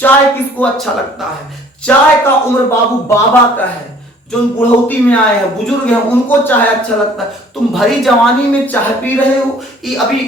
चाय किसको अच्छा लगता है? चाय का उम्र बाबू बाबा का है, जो बुढ़ौती में आए हैं, बुजुर्ग हैं, उनको चाय अच्छा लगता है। तुम भरी जवानी में चाय पी रहे हो,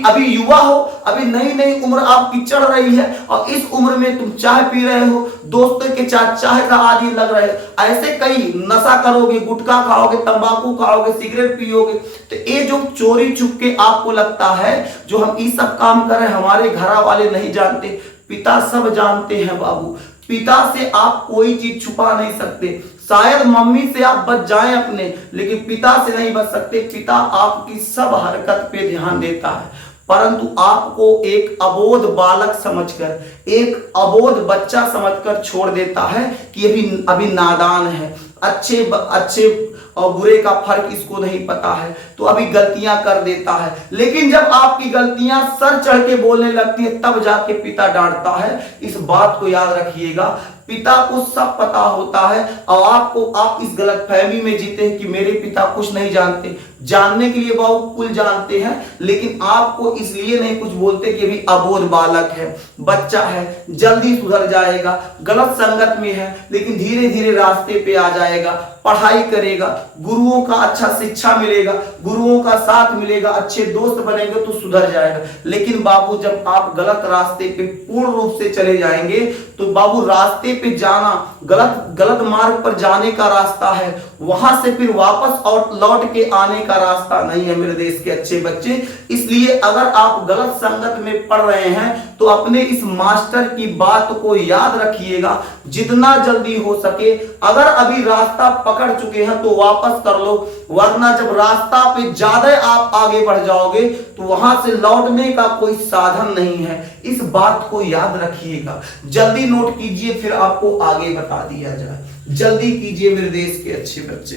अभी युवा हो, अभी नई नई उम्र आपकी चढ़ रही है और इस उम्र में तुम चाय पी रहे हो, दोस्तों के साथ चाय का आदी लग रहे हो। ऐसे कई नशा करोगे, गुटखा खाओगे, तंबाकू खाओगे, सिगरेट पियोगे, तो ये जो चोरी छुप के आपको लगता है जो हम ये सब काम कर रहे हैं हमारे घर वाले नहीं जानते, पिता सब जानते हैं बाबू। पिता से आप कोई चीज छुपा नहीं सकते। शायद मम्मी से आप बच जाएं अपने, लेकिन पिता से नहीं बच सकते। पिता आपकी सब हरकत पे ध्यान देता है, परंतु आपको एक अबोध बालक समझकर, एक अबोध बच्चा समझकर छोड़ देता है कि अभी नादान है, अच्छे और बुरे का फर्क इसको नहीं पता है, तो अभी गलतियां कर देता है। लेकिन जब आपकी गलतियां सर चढ़ के बोलने लगती है तब जाके पिता डांटता है। इस बात को याद रखिएगा, पिता को सब पता होता है और आप इस गलतफहमी में जीते हैं कि मेरे पिता कुछ नहीं जानते। जानने के लिए बाबू कुल जानते हैं, लेकिन आपको इसलिए नहीं कुछ बोलते कि अभी अबोध बालक है, बच्चा है, जल्दी सुधर जाएगा, गलत संगत में है लेकिन धीरे धीरे रास्ते पे आ जाएगा, पढ़ाई करेगा, गुरुओं का अच्छा शिक्षा मिलेगा, गुरुओं का साथ मिलेगा, अच्छे दोस्त बनेंगे तो सुधर जाएगा। लेकिन बाबू जब आप गलत रास्ते पे पूर्ण रूप से चले जाएंगे तो बाबू रास्ते पे जाना, गलत मार्ग पर जाने का रास्ता है, वहां से फिर वापस और लौट के आने का रास्ता नहीं है मेरे देश के अच्छे बच्चे। इसलिए अगर आप गलत संगत में पढ़ रहे हैं तो अपने इस मास्टर की बात को याद रखिएगा, जितना जल्दी हो सके। अगर अभी रास्ता पकड़ चुके हैं तो वापस कर लो, वरना जब रास्ता पे ज्यादा आप आगे बढ़ जाओगे तो वहां से लौटने का कोई साधन नहीं है। इस बात को याद रखिएगा, जल्दी नोट कीजिए फिर आपको आगे बता दिया जाए। जल्दी कीजिए मेरे देश के अच्छे बच्चे।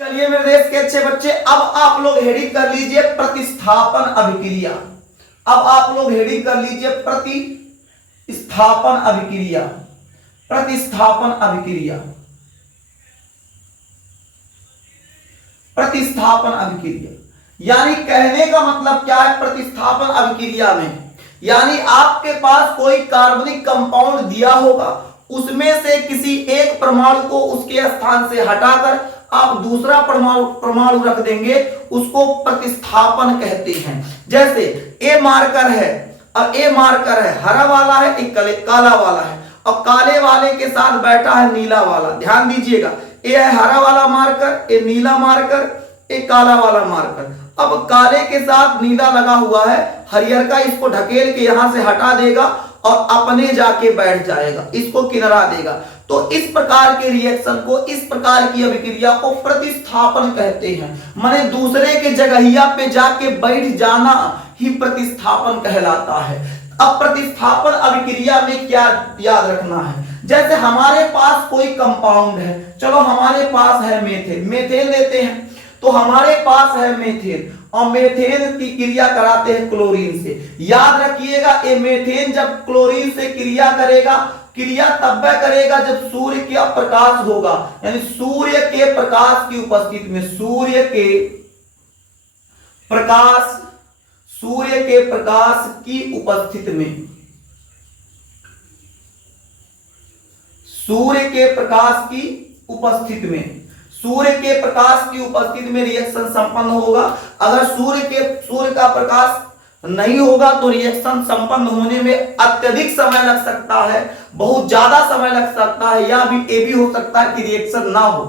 चलिए मेरे देश के अच्छे बच्चे, अब आप लोग हेडिंग कर लीजिए प्रतिस्थापन अभिक्रिया। अब आप लोग हेडिंग कर लीजिए प्रतिस्थापन अभिक्रिया। प्रतिस्थापन अभिक्रिया, प्रतिस्थापन अभिक्रिया यानी कहने का मतलब क्या है? प्रतिस्थापन अभिक्रिया में यानी आपके पास कोई कार्बनिक कंपाउंड दिया होगा, उसमें से किसी एक परमाणु को उसके स्थान से हटाकर आप दूसरा परमाणु रख देंगे, उसको प्रतिस्थापन कहते हैं। जैसे ए मार्कर है और ए मार्कर है, हरा वाला है, एक काला वाला है और काले वाले के साथ बैठा है नीला वाला। ध्यान दीजिएगा, ए है हरा वाला मार्कर, ए नीला मार्कर, एक काला वाला मार्कर। अब काले के साथ नीला लगा हुआ है, हरियर का इसको ढकेल के यहां से हटा देगा और अपने जाके बैठ जाएगा, इसको किनारा देगा। तो इस प्रकार के रिएक्शन को, इस प्रकार की अभिक्रिया को प्रतिस्थापन कहते हैं। माने दूसरे के जगहिया पे जाके बैठ जाना ही प्रतिस्थापन कहलाता है। अब प्रतिस्थापन अभिक्रिया में क्या याद रखना है? जैसे हमारे पास कोई कंपाउंड है, चलो हमारे पास है मेथेन, मेथेन लेते हैं, तो हमारे पास है मेथेन और मेथेन की क्रिया कराते हैं क्लोरीन से। याद रखिएगा, ये मेथेन जब क्लोरीन से क्रिया करेगा, क्रिया तब करेगा जब सूर्य का प्रकाश होगा, यानी सूर्य के प्रकाश की उपस्थिति में, सूर्य के प्रकाश की उपस्थिति में, सूर्य के प्रकाश की उपस्थिति में, सूर्य के प्रकाश की उपस्थिति में रिएक्शन संपन्न होगा। अगर सूर्य का प्रकाश नहीं होगा तो रिएक्शन संपन्न होने में अत्यधिक समय लग सकता है, बहुत ज्यादा समय लग सकता है, या भी ये भी हो सकता है कि रिएक्शन ना हो।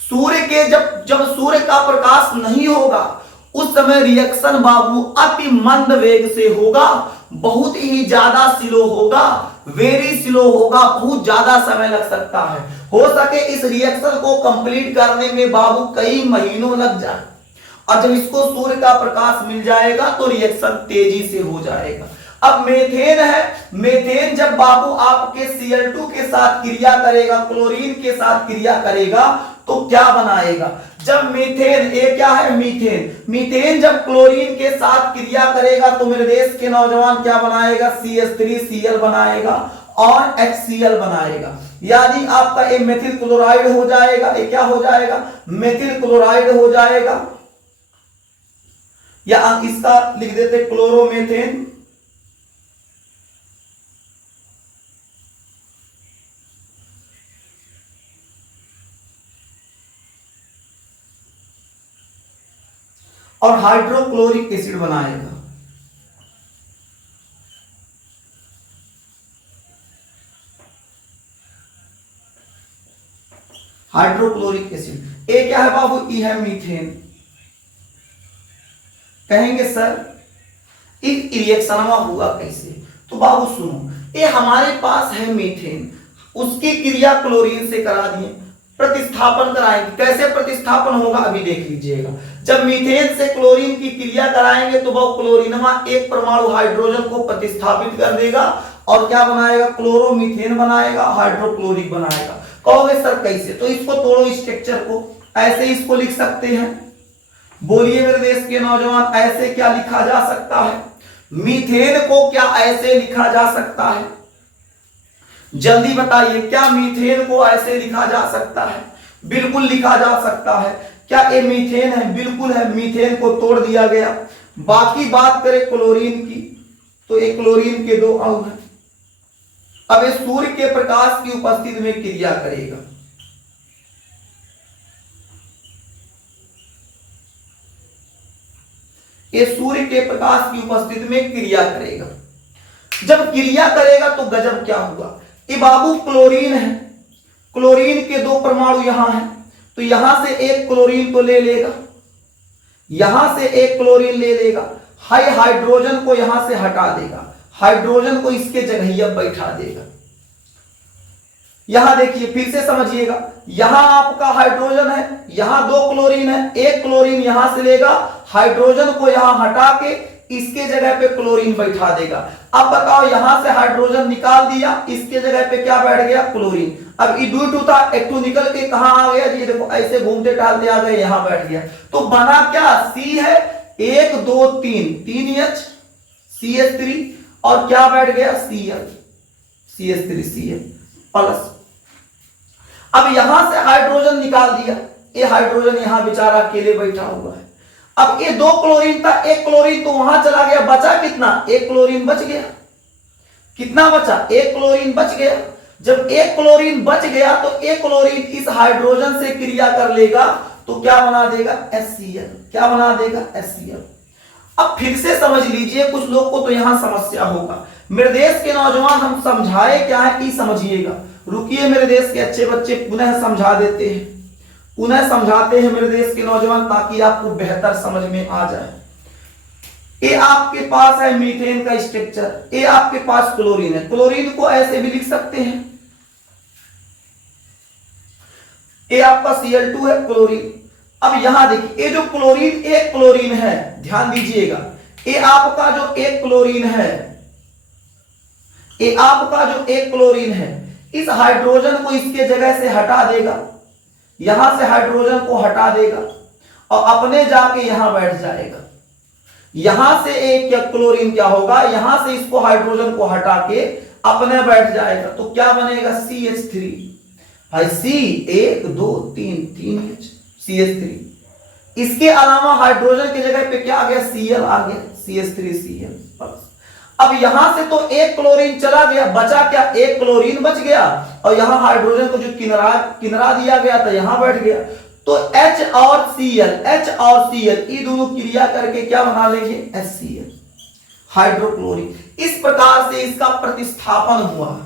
सूर्य के जब सूर्य का प्रकाश नहीं होगा उस समय रिएक्शन बाबू अति मंद वेग से होगा, बहुत ही ज्यादा स्लो होगा, वेरी स्लो होगा, बहुत ज्यादा समय लग सकता है। हो सके इस रिएक्शन को कंप्लीट करने में बाबू कई महीनों लग जाए, और जब इसको सूर्य का प्रकाश मिल जाएगा तो रिएक्शन तेजी से हो जाएगा। अब मेथेन है, मेथेन जब बाबू आपके Cl2 के साथ क्रिया करेगा, क्लोरीन के साथ क्रिया करेगा, तो क्या बनाएगा? जब मीथेन, ये क्या है? मीथेन। मीथेन जब क्लोरीन के साथ क्रिया करेगा तो मेरे देश के नौजवान क्या बनाएगा? CH3Cl बनाएगा और HCl बनाएगा। यानी आपका ये मेथिल क्लोराइड हो जाएगा। ये क्या हो जाएगा? मेथिल क्लोराइड हो जाएगा, या इसका लिख देते क्लोरोमेथेन। और हाइड्रोक्लोरिक एसिड बनाएगा। Hydrochloric acid. ये क्या है बाबू? ये है मीथेन। कहेंगे सर इस रिएक्शन में हुआ कैसे? तो बाबू सुनो, ये हमारे पास है मीथेन, उसकी क्रिया क्लोरीन से करा दिए, प्रतिस्थापन कराएंगे। कैसे प्रतिस्थापन होगा अभी देख लीजिएगा। जब मीथेन से क्लोरीन की क्रिया कराएंगे तो वह क्लोरीनमा एक परमाणु हाइड्रोजन को प्रतिस्थापित कर देगा और क्या बनाएगा? क्लोरोमीथेन बनाएगा, हाइड्रोक्लोरिक बनाएगा। कहोगे सर कैसे? तो इसको तोड़ो, स्ट्रक्चर को। ऐसे इसको लिख सकते हैं। बोलिए मेरे देश के नौजवान, ऐसे क्या लिखा जा सकता है? मीथेन को क्या ऐसे लिखा जा सकता है? जल्दी बताइए, क्या मीथेन को ऐसे लिखा जा सकता है? बिल्कुल लिखा जा सकता है। क्या ये मीथेन है? बिल्कुल है। मीथेन को तोड़ दिया गया। बाकी बात करें क्लोरीन की, तो एक क्लोरीन के दो अणु हैं। अब ये सूर्य के प्रकाश की उपस्थिति में क्रिया करेगा। ये सूर्य के प्रकाश की उपस्थिति में क्रिया करेगा। जब क्रिया करेगा तो गजब क्या हुआ? ये बाबू क्लोरीन है, क्लोरीन के दो परमाणु यहां हैं, तो यहां से एक क्लोरीन को ले लेगा, यहां से एक क्लोरीन ले लेगा, हाइड्रोजन को यहां से हटा देगा, हाइड्रोजन को इसके जगह बैठा देगा। यहां देखिए, फिर से समझिएगा, यहां आपका हाइड्रोजन है, यहां दो क्लोरीन है, एक क्लोरीन यहां से लेगा, हाइड्रोजन को यहां हटा के इसके जगह पे क्लोरीन बैठा देगा। अब बताओ, यहां से हाइड्रोजन निकाल दिया, इसके जगह पे क्या बैठ गया? क्लोरीन। अब E2 था, एक निकल के कहां आ गया? जी देखो, ऐसे घूमते टहलते आ गए, यहां बैठ गया। तो बना क्या? C है, 1 2 3, 3H CH3, और क्या बैठ गया? Cl, CH3Cl plus. अब यहां से हाइड्रोजन निकाल दिया, ये हाइड्रोजन यहां बेचारा अकेले बैठा हुआ है। अब ये दो क्लोरीन था, एक क्लोरीन तो वहां चला गया, बचा कितना? एक क्लोरीन बच गया। कितना बचा? एक क्लोरीन बच गया। जब एक क्लोरीन बच गया तो एक क्लोरीन इस हाइड्रोजन से क्रिया कर लेगा, तो क्या बना देगा? HCl। क्या बना देगा? HCl। अब फिर से समझ लीजिए, कुछ लोग को तो यहां समस्या होगा। मेरे देश के नौजवान, हम समझाए क्या है कि समझिएगा। रुकिए मेरे देश के अच्छे बच्चे, पुनः समझा देते हैं, पुनः समझाते हैं मेरे देश के नौजवान, ताकि आपको बेहतर समझ में आ जाए। ये आपके पास है मीथेन का स्ट्रक्चर, ये आपके पास क्लोरीन है। क्लोरीन को ऐसे भी लिख सकते हैं, ये आपका Cl2 है, क्लोरीन। अब यहां देखिए, ये जो क्लोरीन, एक क्लोरीन है, ध्यान दीजिएगा, ये आपका जो एक क्लोरीन है, ये आपका जो एक क्लोरीन है, इस हाइड्रोजन को इसके जगह से हटा देगा, यहां से हाइड्रोजन को हटा देगा और अपने जाके यहां बैठ जाएगा। यहां से एक क्लोरीन क्या होगा? यहां से इसको हाइड्रोजन को हटा के अपने बैठ जाएगा, तो क्या बनेगा? CH3। भाई C 1 2 3, 3H CH3। इसके अलावा हाइड्रोजन की जगह पे क्या आ गया? Cl आ गया, CH3Cl बस। अब यहां से तो एक क्लोरीन चला गया, बचा क्या? एक क्लोरीन बच गया, और यहां हाइड्रोजन को जो किनारा दिया गया था, यहां बैठ गया। तो H और Cl ये दोनों क्रिया करके क्या बना लेंगे? HCl, hydrochloric. इस प्रकार से इसका प्रतिस्थापन हुआ,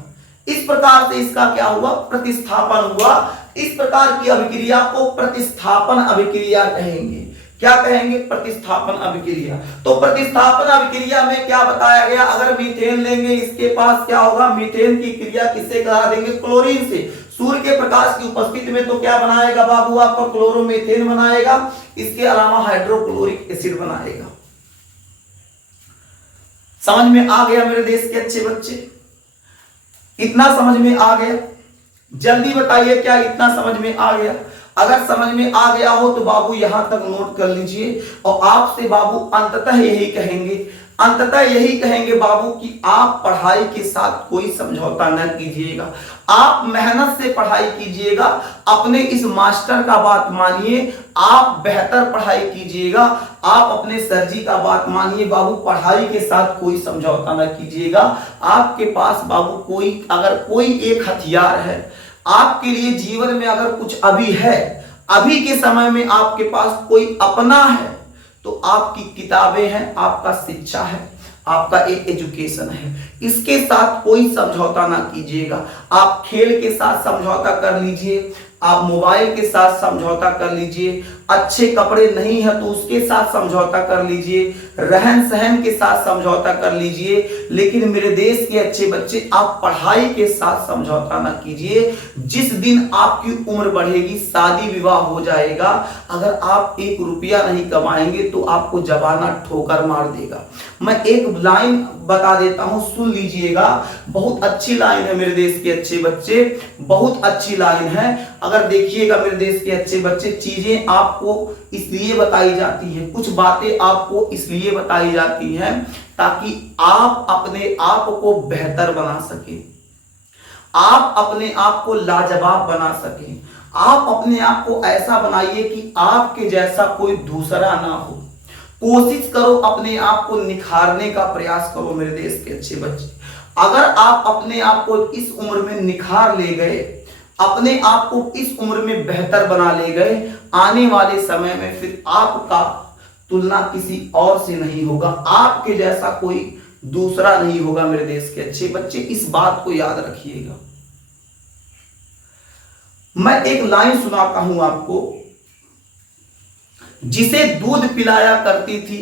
इस प्रकार से इसका क्या हुआ? प्रतिस्थापन हुआ। इस प्रकार की अभिक्रिया को प्रतिस्थापन अभिक्रिया कहेंगे। क्या कहेंगे? प्रतिस्थापन अभिक्रिया। तो प्रतिस्थापन अभिक्रिया में क्या बताया गया? अगर मीथेन लेंगे, इसके पास क्या होगा? मीथेन की क्रिया किससे करा देंगे? क्लोरीन से। सूर्य के प्रकाश की उपस्थिति में तो क्या बनाएगा बाबू? आपका क्लोरोमीथेन बनाएगा। इसके अलावा हाइड्रोक्लोरिक एसिड बनाएगा। समझ में आ गया मेरे देश के अच्छे बच्चे? इतना समझ में आ गया? जल्दी बताइए, क्या इतना समझ में आ गया? अगर समझ में आ गया हो तो बाबू यहां तक नोट कर लीजिए। और आपसे बाबू अंततः यही कहेंगे बाबू कि आप पढ़ाई के साथ कोई समझौता न कीजिएगा। आप मेहनत से पढ़ाई कीजिएगा, अपने इस मास्टर का बात मानिए, आप बेहतर पढ़ाई कीजिएगा। आप अपने सर जी का बात मानिए बाबू, पढ़ाई के साथ कोई समझौता न कीजिएगा। आपके पास बाबू अगर कोई एक हथियार है आपके लिए जीवन में, अगर कुछ अभी है, अभी के समय में आपके पास कोई अपना है, तो आपकी किताबें हैं, आपका शिक्षा है, आपका एक एजुकेशन है। इसके साथ कोई समझौता ना कीजिएगा। आप खेल के साथ समझौता कर लीजिए, आप मोबाइल के साथ समझौता कर लीजिए, अच्छे कपड़े नहीं है तो उसके साथ समझौता कर लीजिए, रहन सहन के साथ समझौता कर लीजिए, लेकिन मेरे देश के अच्छे बच्चे आप पढ़ाई के साथ समझौता ना कीजिए। जिस दिन आपकी उम्र बढ़ेगी, शादी विवाह हो जाएगा, अगर आप 1 रुपया नहीं कमाएंगे तो आपको जमाना ठोकर मार देगा। मैं एक लाइन बता देता हूं, सुन लीजिएगा, बहुत अच्छी लाइन है मेरे देश के अच्छे बच्चे, बहुत अच्छी लाइन है। अगर देखिएगा मेरे देश के अच्छे बच्चे, चीजें आपको इसलिए बताई जाती हैं, कुछ बातें आपको इसलिए बताई जाती हैं ताकि आप अपने आप को बेहतर बना सके, आप अपने आप को लाजवाब बना सके। आप अपने आप को ऐसा बनाइए कि आपके जैसा कोई दूसरा ना हो। कोशिश करो, अपने आप को निखारने का प्रयास करो मेरे देश के अच्छे बच्चे। अगर आप अपने आप को इस उम्र में निखार ले गए, अपने आप को इस उम्र में बेहतर बना ले गए, आने वाले समय में फिर आपका तुलना किसी और से नहीं होगा, आपके जैसा कोई दूसरा नहीं होगा मेरे देश के अच्छे बच्चे। इस बात को याद रखिएगा। मैं एक लाइन सुनाता हूं आपको, जिसे दूध पिलाया करती थी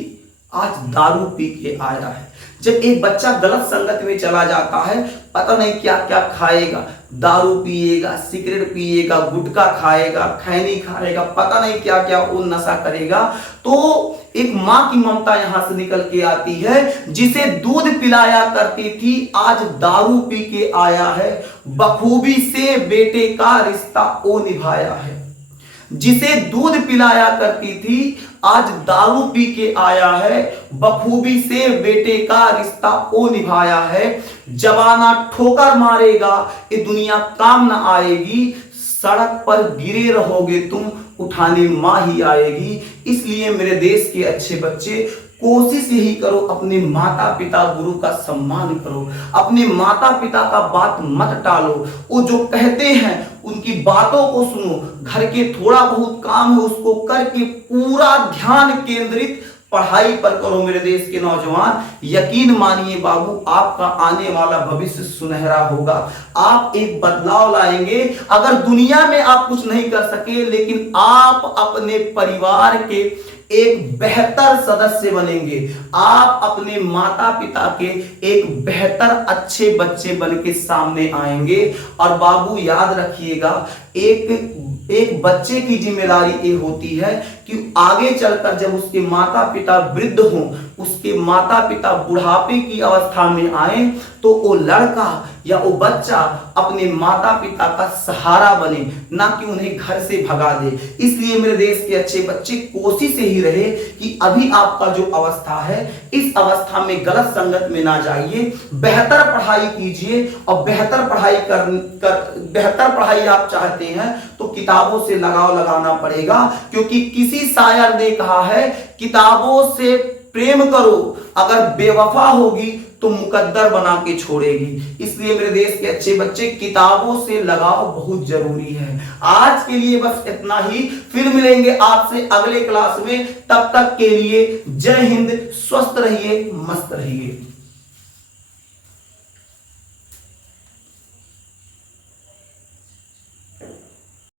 आज दारू पी के आया है। जब एक बच्चा गलत संगत में चला जाता है, पता नहीं क्या क्या खाएगा, दारू पिएगा, सिगरेट पिएगा, गुटखा खाएगा, खैनी खाएगा, पता नहीं क्या क्या वो नशा करेगा, तो एक मां की ममता यहां से निकल के आती है। जिसे दूध पिलाया करती थी आज दारू पी के आया है, बखूबी से बेटे का रिश्ता वो निभाया है। जिसे दूध पिलाया करती थी आज दारू पी के आया है, बखूबी से बेटे का रिश्ता वो निभाया है। जमाना ठोकर मारेगा, ये दुनिया काम न आएगी, सड़क पर गिरे रहोगे तुम, उठाने मां ही आएगी। इसलिए मेरे देश के अच्छे बच्चे, कोशिश यही करो, अपने माता पिता गुरु का सम्मान करो, अपने माता पिता का बात मत टालो। वो जो कहते हैं उनकी बातों को सुनो, घर के थोड़ा बहुत काम है उसको करके पूरा ध्यान केंद्रित पढ़ाई पर करो मेरे देश के नौजवान। यकीन मानिए बाबू, आपका आने वाला भविष्य सुनहरा होगा। आप एक बदलाव लाएंगे। अगर दुनिया में आप कुछ नहीं कर सके, लेकिन आप अपने परिवार के एक बेहतर सदस्य बनेंगे। आप अपने माता पिता के एक बेहतर अच्छे बच्चे बन के सामने आएंगे। और बाबू याद रखिएगा, एक बच्चे की जिम्मेदारी ये होती है कि आगे चलकर जब उसके माता पिता वृद्ध हों, उसके माता पिता बुढ़ापे की अवस्था में आए, तो वो लड़का या वो बच्चा अपने माता पिता का सहारा बने, ना कि उन्हें घर से भगा दे। इसलिए मेरे देश के अच्छे बच्चे, कोशिश यही रहे कि अभी आपका जो अवस्था है, इस अवस्था में गलत संगत में ना जाइए, बेहतर पढ़ाई कीजिए। और बेहतर पढ़ाई आप चाहते हैं तो किताबों से लगाव लगाना पड़ेगा, क्योंकि किसी शायर ने कहा है, किताबों से प्रेम करो, अगर बेवफा होगी तो मुकद्दर बना के छोड़ेगी। इसलिए मेरे देश के अच्छे बच्चे, किताबों से लगाव बहुत जरूरी है। आज के लिए बस इतना ही, फिर मिलेंगे आपसे अगले क्लास में। तब तक के लिए जय हिंद, स्वस्थ रहिए, मस्त रहिए।